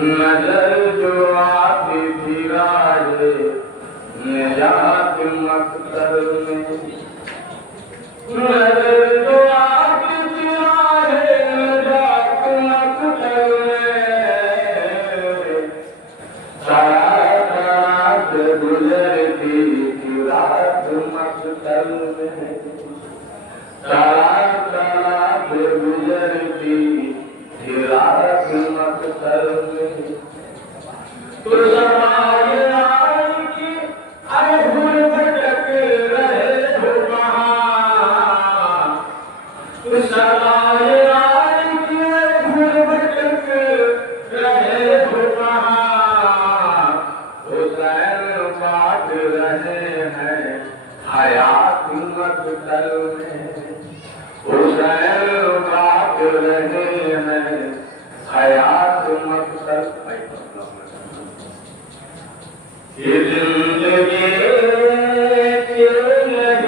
नजर जो आप फिराए निजात मकसद में, नजर जो आप फिराए मकतल में तारा तारा के गुजरती थी रात मकतल में तो समाये आई की अरे भूल भटक रहे हो कहाँ तो समाये आई की अरे भूल भटक रहे हो कहाँ हुसैन बांट रहे हैं हयात मकतल में हुसैन बांट रहे हैं हयात मकतल ये जिंदगी के नहीं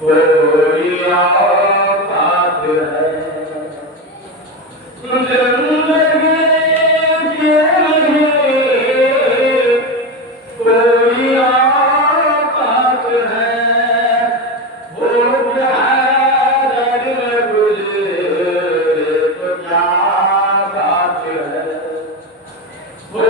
कोई औकात है जिंदगी के नहीं कोई औकात है वो प्यार में गुजरे तो क्या बात है वो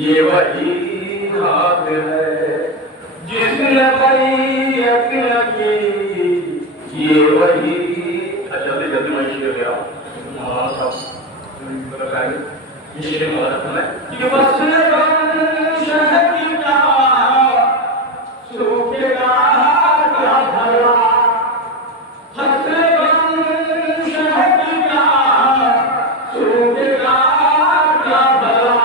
ये वही हाथ है जिसने भाई अपना की ये वही जल्दी जल्दी मैं शेर ले रहा हूँ ये शेर में ये वसने शहर की का सूखेगा क्या भला हंसने शहर की का सूखेगा क्या भला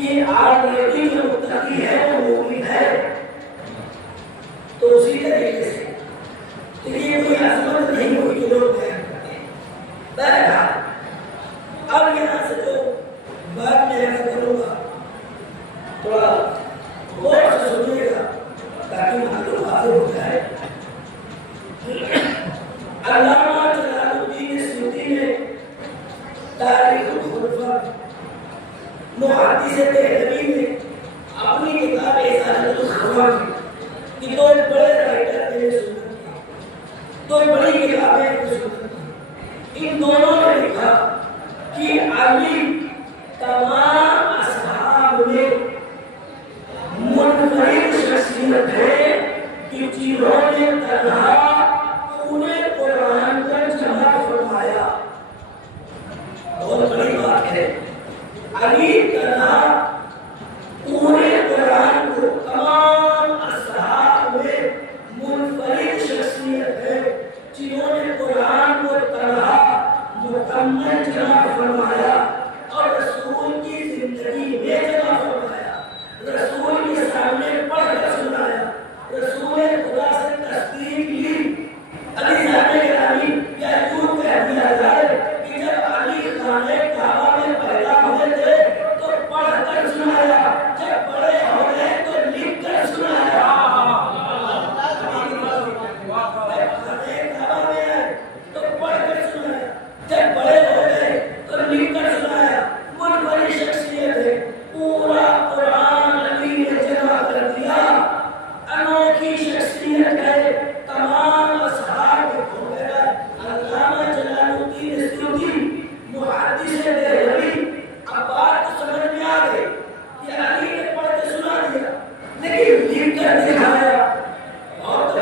ये आज जो मुत्तकी है इन दोनों ने लिखा कि अली तमाम असहाब में मुनफरिद शख्सियत है कि जिन्होंने तन्हा पूरे कुरान को जमा फरमाया। बहुत बड़ी बात है, अली तन्हा पूरे कुरान को तमाम असहाब में मुनफरिद शख्सियत है जिन्होंने कुरान को तन्हा मुकम्मल जमा फरमाया और रसूल की जिंदगी में जमा फरमाया, रसूल के सामने पढ़कर सुनाया, रसूल खुदा से तस्दीक ली। अली जाने गिरामी या यूं कह दिया जाए कि जब अली खाने काबा में पैदा हुए थे तो पढ़कर सुनाया, जब बड़े हो गए तो लिखकर सुनाया। खाने काबा में आए तो पढ़कर सुनाया, जब बड़े हो गए तो लिखकर सुनाया। बहुत बड़ी शख्सियत है, पूरा कुरान अली ने जमा कर दिया। अनोखी शख्सियत है, तमाम असहाब को गया। अल्लामा जलालुद्दीन सुयूती मुहद्दिस देहलवी, अब बात तो समझ में आ गई कि अली ने पढ़ के सुना दिया लेकिन लिख कर दिखाया। और तो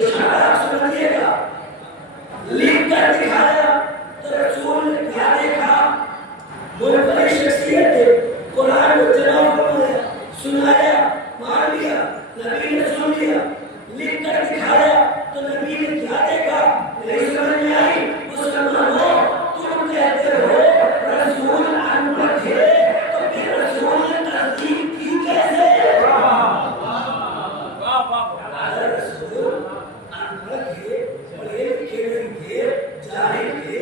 इशारा सुनिएगा, लिख कर दिखाया तो रसूल ने क्या देखा? बहुत बड़ी शख्सियत है, कुरान को जमा फरमाया, सुनाया, मान लिया, नबी ने सुन लिया। लिख कर दिखाया तो नबी ने क्या देखा? नहीं समझ में आई। मुसलमानों, तुम कहते हो रसूल अनपढ़ थे, तो फिर रसूल ने तस्दीक की कैसे? अगर रसूल अनपढ़ थे, पढ़े लिखे नहीं थे, जाहिल थे,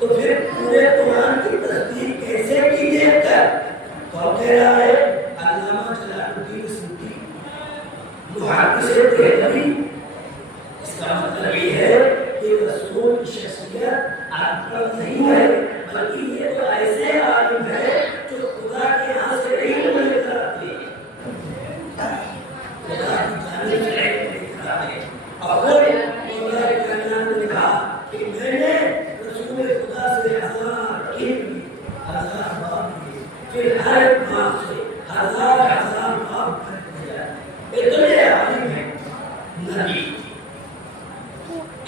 तो फिर पूरे कुरान की तस्दीक कैसे की देखकर? तो कह रहा है अल्लामा जलालुद्दीन सुयूती मुहद्दिस देहलवी, इसका मतलब ये है कि रसूल की शख्सियत अनपढ़ नहीं है, बल्कि ये तो ऐसे आलिम है जो खुदा के यहाँ से इल्म लेकर आते हैं, खुदा की जानिब से इल्म लेकर आते हैं। और खुदा के कायनात ने लिखा कि मैंने रसूल खुदा से हजार इल्म, हजार बात लिए, फिर हर एक बात से हजार हजार बात कर दिया। इतने आलिम है नबी,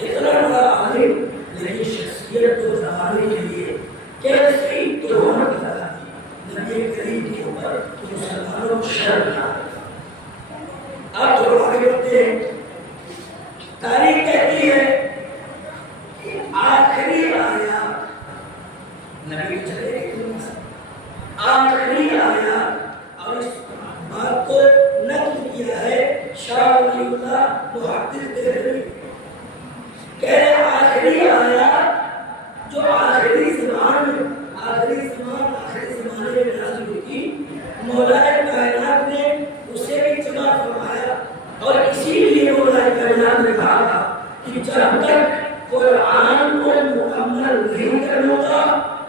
इतना बड़ा आलिम, लेकिन शख्सियत तो जमाने के लिए कैसी तोहमत लगा दी नबी करीम के ऊपर कि मुसलमानों को शर्म ना आए। अब तो आगे बढ़ते हैं। तारीख कहती है कि आखिरी आया नबी चले आखिरी आया, और इस बात को नक़ल किया है शाह वलीउल्लाह मुहद्दिस देहलवी। कह रहे आखिरी आया जो आखिरी ज़मान में, आखिरी ज़माने में नाज़िल हुई थी, मौलाए कायनात ने उसे भी जमा फरमाया। और इसीलिए मौलाए कायनात ने कहा कि जब तक कुरान को मुकम्मल नहीं कर लूंगा,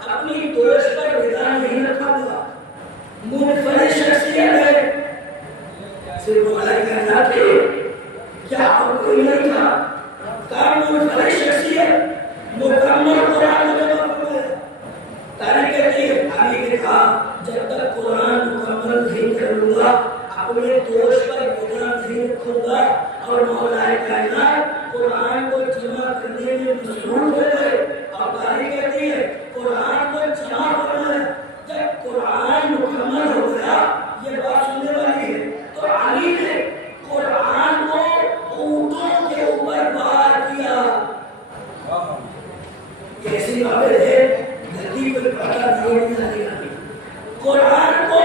अपनी दोष पर विदा नहीं रखूंगा। मुनफरिद शख्सियत है, सिर्फ मौलाए कायनात के, क्या और कोई नहीं था? काम मुनफरिद शख्सियत मुकम्मल कुरान को जमा फरमाया। तारीख कहती है अली ने कहा जब तक कुरान मुकम्मल नहीं कर लूंगा, अपने दोष पर विदा नहीं रखूंगा। और मौलाए कायनात कुरान को जमा करने में मशगूल हो गए। और तारीख कहती है कुरान को जमा फरमाया। जब कुरान मुकम्मल हो गया, ये बात सुनने वाली है, तो अली ने कुरान को ऊंटों के ऊपर बार किया। कैसी बातें है, धरती पर पता नहीं लगेगा। कुरान को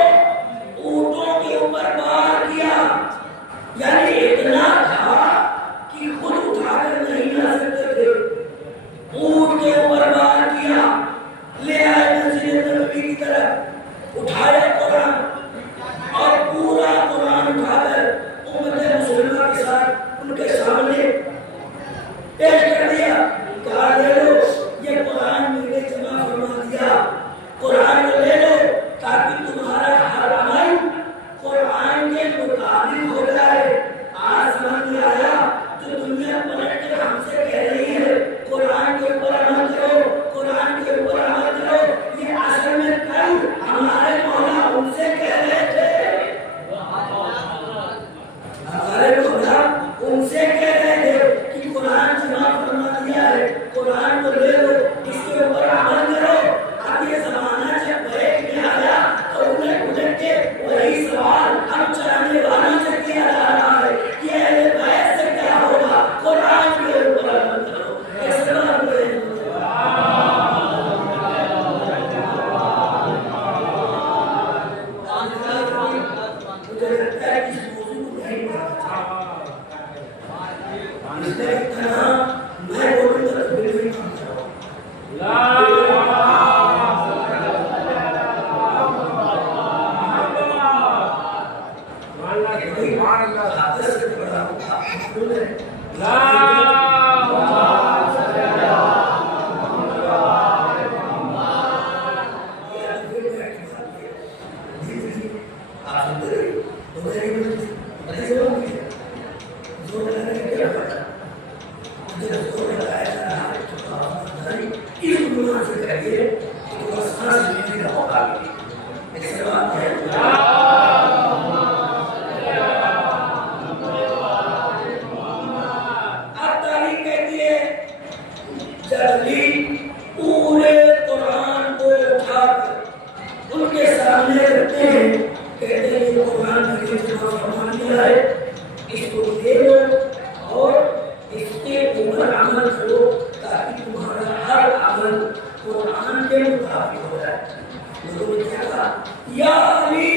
ऊंटों के ऊपर बार किया, यानी इतना था कि खुद उठाकर नहीं ला सकते थे। ऊंट इस मौजूद को नहीं माना इसलिए इतना मैं बोलूंगा तो बिल्कुल काम करो पूरे कुरान को उठाकर उनके सामने रखते हैं, कहते हैं ये कुरान में जो फरमान दिया है इसको ले लो और इसके ऊपर अमल करो ताकि तुम्हारा हर अमल कुरान के मुताबिक हो जाए। लोगों ने क्या कहा, या अली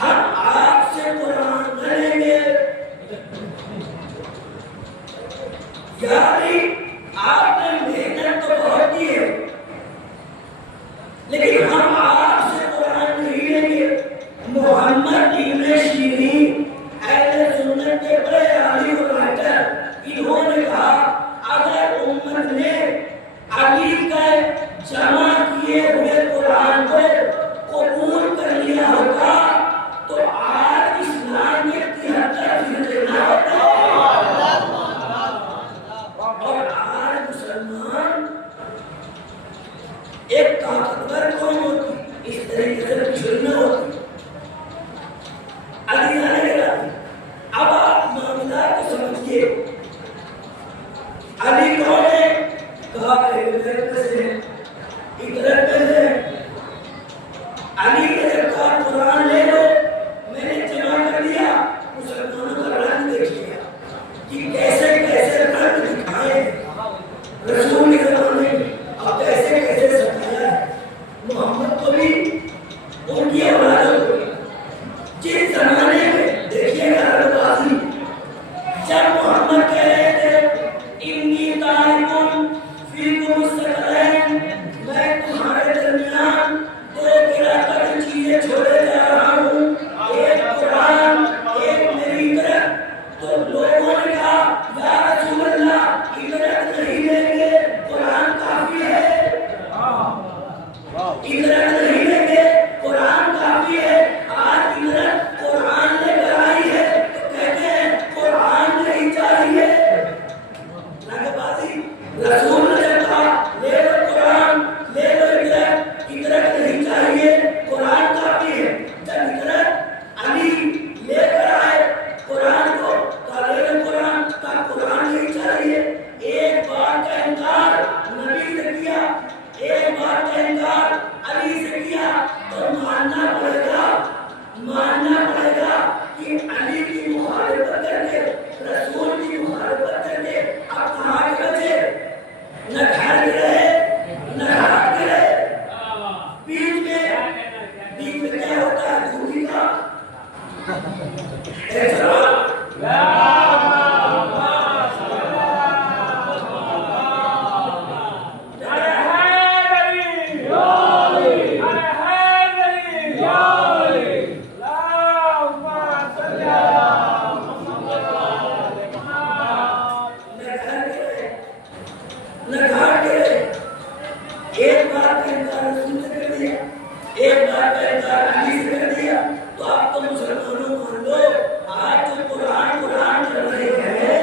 हम आपसे कुरान न लेंगे, या अली आपने मेहनत तो बहुत की है लेकिन हम आपसे कुरान नहीं लेंगे। मोहम्मद इब्न सीरीन अहले सुन्नत के बड़े आलिम और राइटर, इन्होंने कहा अगर उम्मत ने अली का जमा किए हुए कुरान को कबूल कर लिया होगा तो आज इस्लाम के 73 फिरके ना होते और आज मुसलमान एक ताकतवर कौम होती, इस तरीके से पिछड़ना होती। अली आने लगा। अब आप मामला को समझिए, अली कौन है? कहा अली ने जब कहा कुरान ले लो, मैंने जमा कर दिया, मुसलमानों का रंग देख लिया कि कैसे कैसे रंग दिखाए रसूल के ज़माने में, अब कैसे कैसे सताया है मोहम्मद को भी उनकी औलादों को भी। जिस जमाने में देखिएगा रबाजी, जब मोहम्मद कह रहे थे इन्नी तारिकुन फीकुम सक़लैन, मैं तुम्हारे दरमियान दो गिराकत चीजें छोड़े जा रहा हूँ, एक कुरान एक मेरी तरफ। तो लोगों ने कहा या रसूल अल्लाह इजरत नहीं लेंगे, कुरान काफी है, इजरत नहीं लेंगे, कुरान काफी है। आज इजरत कुरान लेकर आई है तो कहते हैं कुरान नहीं चाहिए। लगबाजी रसूल ने जब कहा ले लो कुरान, ले लो इजरत, इजरत नहीं चाहिए, कुरान काफी है। जब इजरत अली लेकर आए कुरान को, कहा ले लो कुरान, का कुरान नहीं चाहिए। एक बात का इनकार नबी से किया, एक बात का इनकार अली से किया, तो मानना पड़ेगा कि अली की मुखालिफत करके, रसूल की मुखालिफत करके अब कहाँ के बचे? न घर के रहे न घाट के रहे, बीच में क्या होता है? झूठी का एक बार का इनकार रसूल से कर दिया, एक बार का इनकार अली से कर दिया, तो आप तो मुसलमानों मान लो आज जो कुरान चल रहे हैं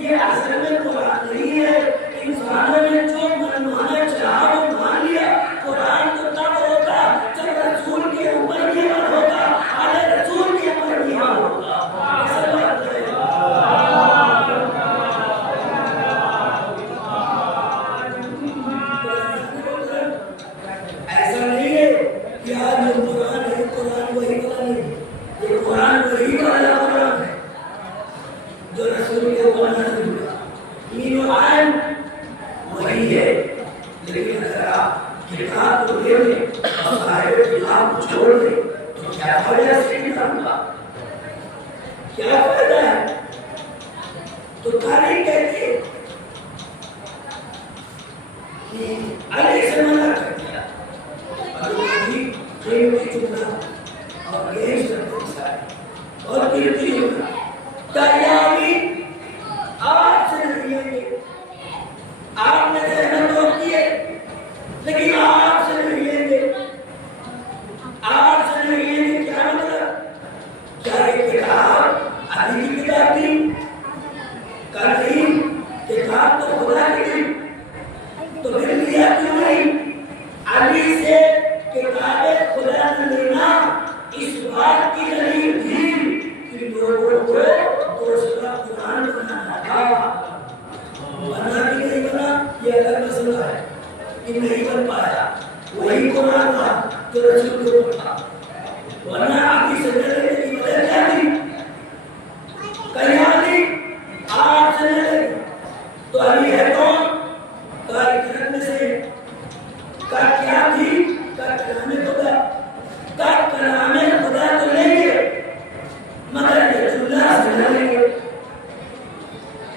ये असल में कुरान नहीं है। इंसानों ने जो मनमाना चाहा वो मान लिया। कुरान तो तब होगा जब रसूल के ऊपर भी अमल होगा, आले रसूल के ऊपर भी अमल होगा। ऐसा बात है। ऐसा नहीं है कि आज जो कुरान है कुरान वही वाला नहीं, ये कुरान वही वाला कुरान है जो रसूल के ऊपर नाज़िल हुआ। ईमान वही है, लेकिन अगर आप किताब को ले लें और साहिब किताब को छोड़ दें तो क्या फायदा से किताब का? तारीख कहती है कि अली से मना कर दिया अली कीमती चुना और गेश करते सारे और कीमती चुना तैयारी आपसे नहीं लेंगे आपने सहना तो किए लेकिन आपसे नहीं लेंगे आपसे नहीं लेंगे क्या मतलब क्या एक किताब अली की किताब थी कल किताब तो खुदा की थी तो फिर लिया क्यों नहीं अली से किताबें खुदा ने लेना इस बात की दलील थी कि लोगों को दूसरा कुरान बनाना था बना कि नहीं बना ये अलग मसला है कि नहीं बन पाया वही कुरान था जो रसूल के ऊपर था वरना अली से लेने की वजह क्या थी कहीं आज से ले तो अली है कौन कार्यक्रम में से का क्या थी का कलाम खुदा तो लेंगे मगर रसूलुल्लाह से लेंगे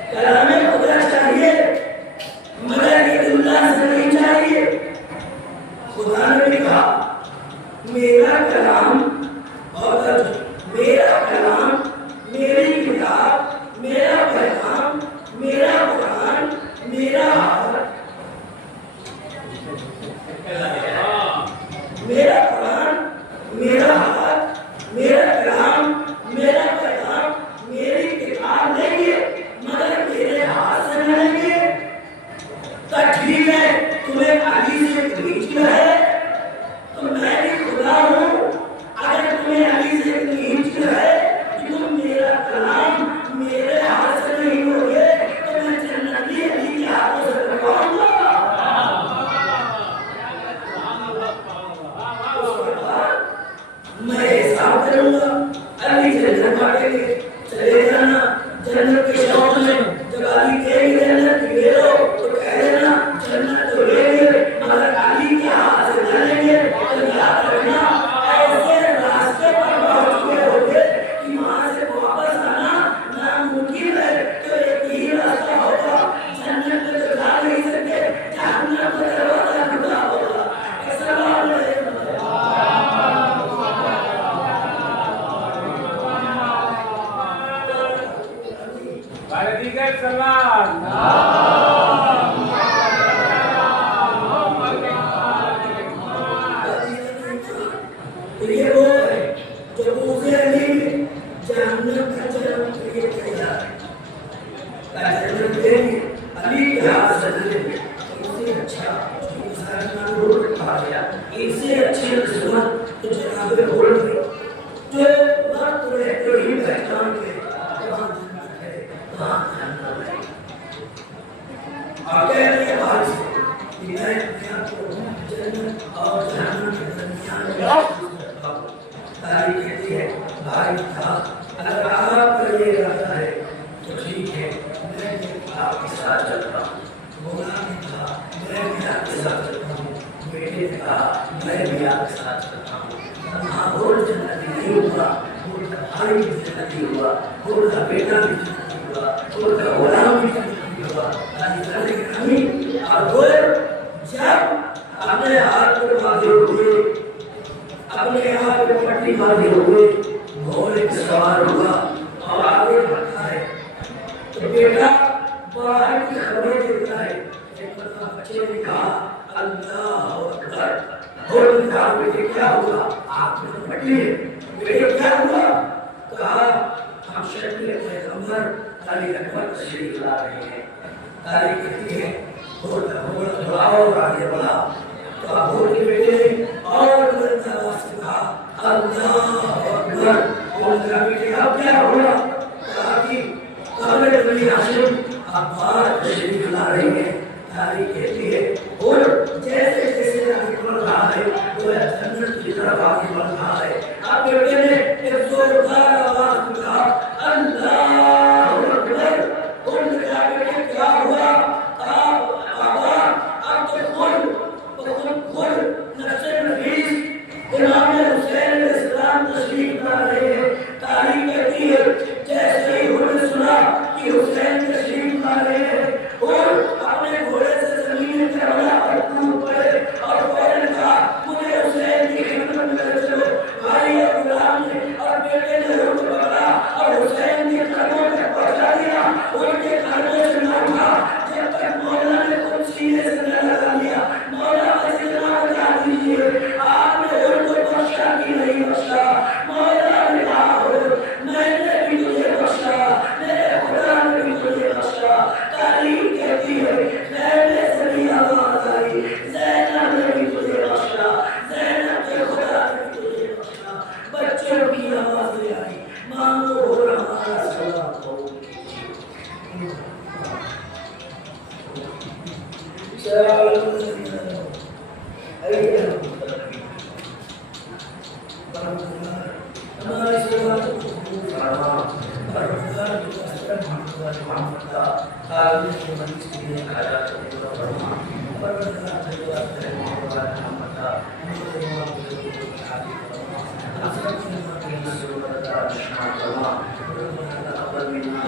कलाम खुदा चाहिए मगर रसूलुल्लाह से नहीं चाहिए खुदा ने भी कहा मेरा कलाम और मेरा कलाम मेरी किताब मेरा पैगाम मेरा कुरान मेरा मेरा कुरान मेरा हाथ मेरा कलाम मेरा पैगाम मेरी किताब लेंगे मगर मेरे हाथ से न लेंगे तो ठीक है तुम्हें अली से खींचना है तो मैं भी खुदा हूँ अगर तुम्हें अली से खींचना है कि तुम मेरा कलाम मेरे हाथ से नहीं लोगे तो मैं जन्नत भी अली के हाथों से करवाऊंगा मैं हिसाब करूंगा अली से जन्नत बांटेंगे चले जाना जन्नत के शौक में जब अली कहेंगे जन्नत ले लो तो कह देना जन्नत तो लेंगे मगर अली के हाथ से न लेंगे तो याद रखना ऐसे रास्ते पर पहुंच चुके होगे कि वहां से वापस आना नामुमकिन है तो एक ही रास्ता होगा जन्नत में तो जा नहीं सकते जहन्नम का दरवाजा खुला होगा अस्सलाम वालेकुम वालेकुम सलाम ये वो है जो दूसरे अली में जहन्नम का जन्म करके तैयार है जन्नत लेंगे अली के हाथ से लेंगे इससे अच्छा मुसलमान रोड पा गया इससे अच्छी नस्बत तो जनाब बोल गए जो वक्त रहते ही पहचान के कहाँ जन्नत है कहाँ जहन्नम है और कह दिया बाहर से कि मैं आपको जन्नत और जहन्नम के दरमियान तारीख कहती है भाई था अगर आपका ये इरादा है तो ठीक है मैं आपके साथ चलता हूँ बोला ने कहा मैं भी आपके साथ चलता हूँ बेटे ने कहा मैं भी आपके साथ चलता हूँ हाँ और जन्नती नहीं हुआ उनका भाई भी जन्नती हुआ उनका बेटा भी जन्नती हुआ उनका गुलाम भी जन्नती हुआ और जब अपने हाथ को बांधे हुए अपने हाथ में पट्टी बांधे हुए घोड़े पे सवार हुआ और आगे बढ़ता है तो बेटा बाहर की खबरें देता है बच्चे ने कहा अल्लाह अकबर और कहा बेटे क्या हुआ आपने पट्टी बेटे क्या हुआ कहा हम शरीर पैगंबर ताली अकबर तशरीफ ला रहे हैं ताली कहती है और आगे बढ़ा तो अबू के बेटे ने और कहा अल्लाह अकबर और बेटे अब क्या हुआ कहा कि कब्र बनी हाशिम अब्बास तशरीफ ला रहे हैं ताली कहती है और जैसे जैसे आगे बढ़ रहा है वो जन्नत की तरफ आगे बढ़ रहा है अब बेटे ने एक जोरदार आवाज में कहा अल्लाह अकबर और बेटे क्या हुआ इमाम हुसैन अलैहिस्सलाम तशरीफ ला रहे हैं तारीख कहती है जैसे ही उन्होंने सुना कि हुसैन तशरीफ फरमा परवरदिगार जो असर मोहम्मद का काबिल के मरीज के लिए खाया तो पूरा फरमा परवरदिगार जो असर मोहम्मद का मेरे मौत को खाती फरमा असर की मौत के लिए जो बता शमा फरमा परवरदिगार अव्वल में